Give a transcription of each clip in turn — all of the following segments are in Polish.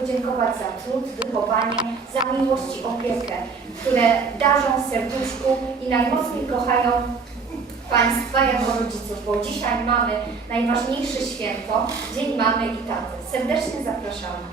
podziękować za trud, wychowanie, za miłość i opiekę, które darzą serduszku i najmocniej kochają Państwa jako rodziców, bo dzisiaj mamy najważniejsze święto, Dzień Mamy i Taty. Serdecznie zapraszamy.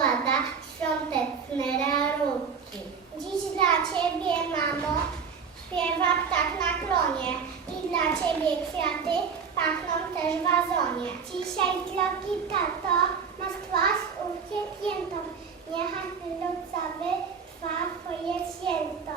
składa świąteczne rarunki. Dziś dla Ciebie, mamo, śpiewa ptak na klonie i dla Ciebie kwiaty pachną też w wazonie. Dzisiaj drogi tato ma skład z uciekniętą, niechaj lucawy trwa Twoje święto.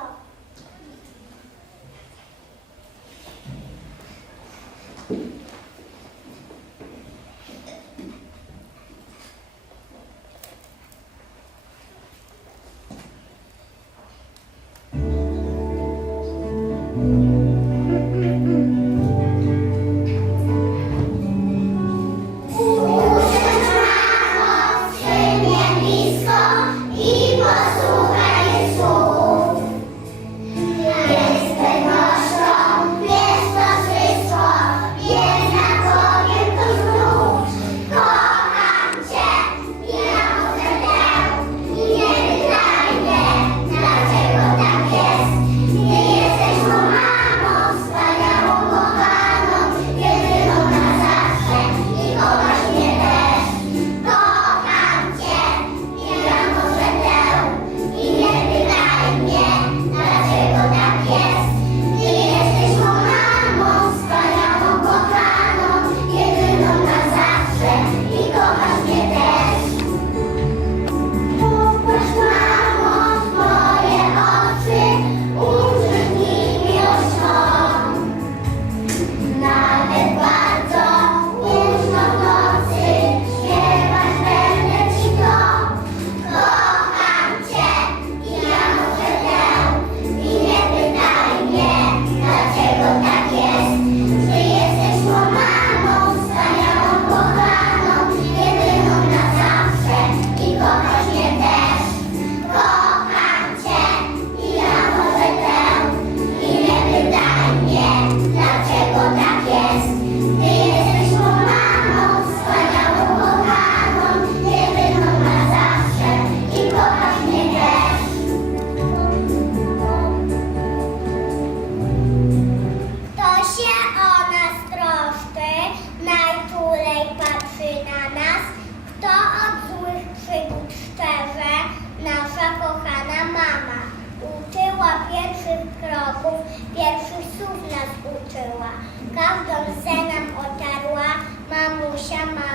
kroków pierwszych słów nas uczyła. Każdą se nam otarła mamusia ma,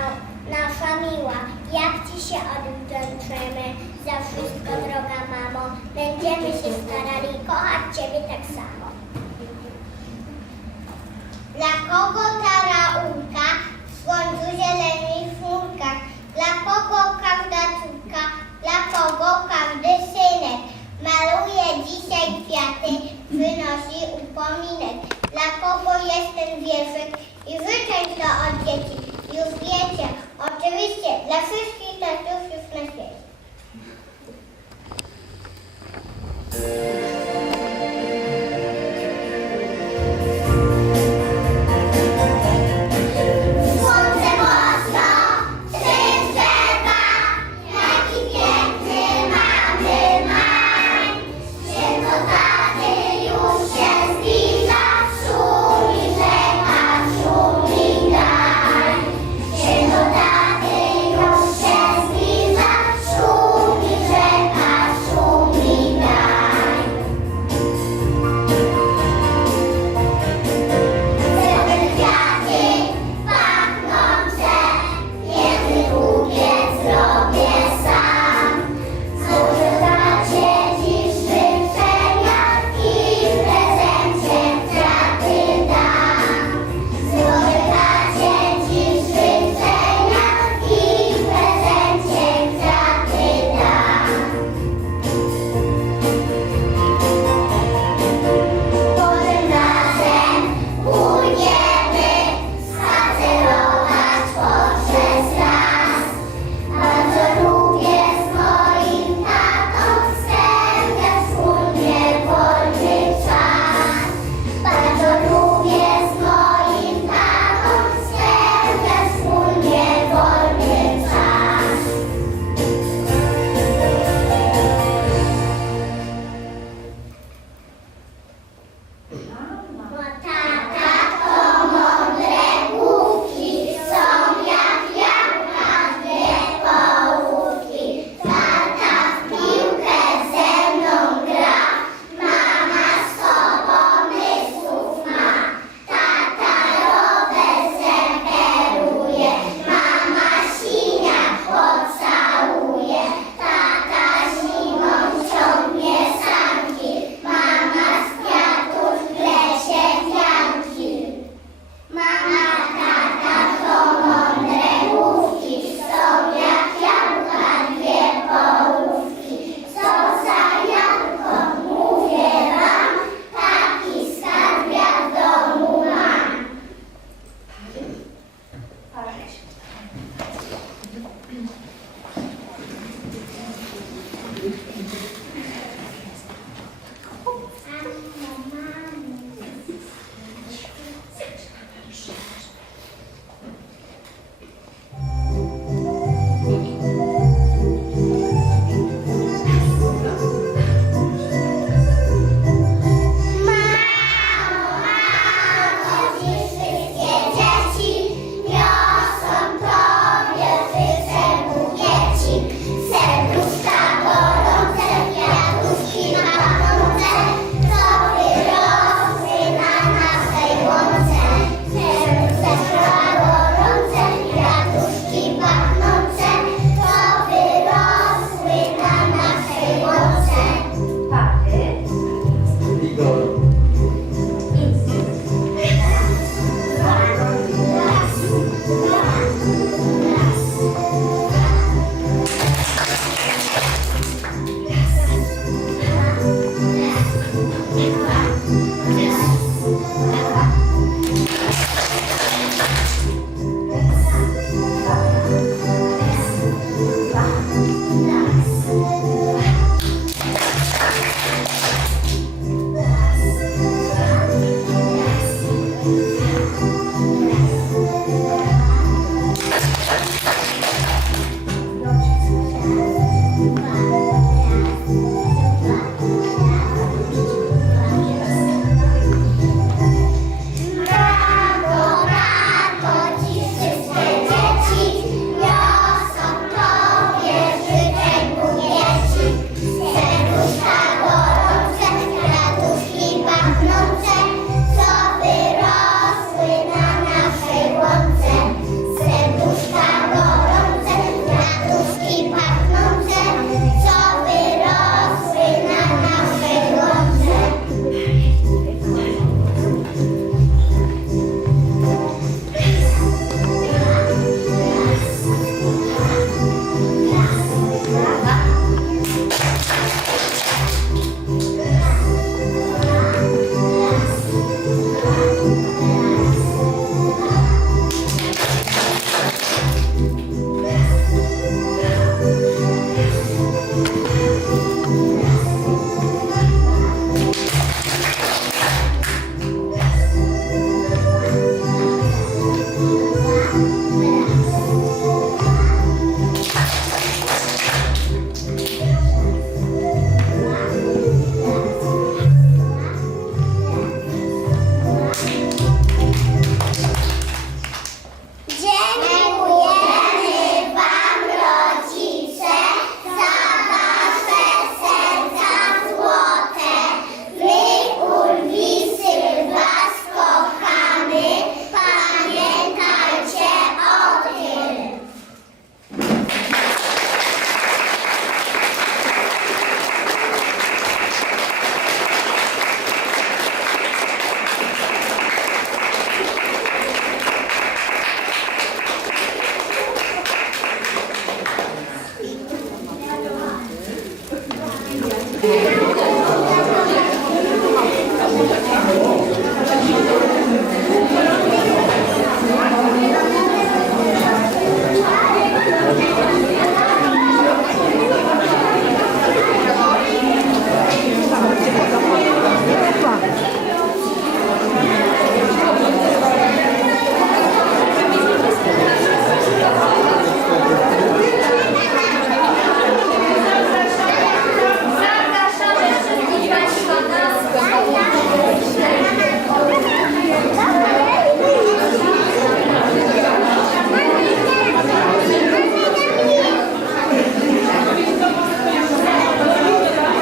nasza miła. Jak Ci się odwdzięczymy za wszystko, droga mamo. Będziemy się starali kochać Ciebie tak samo. Dla kogo ta rauka?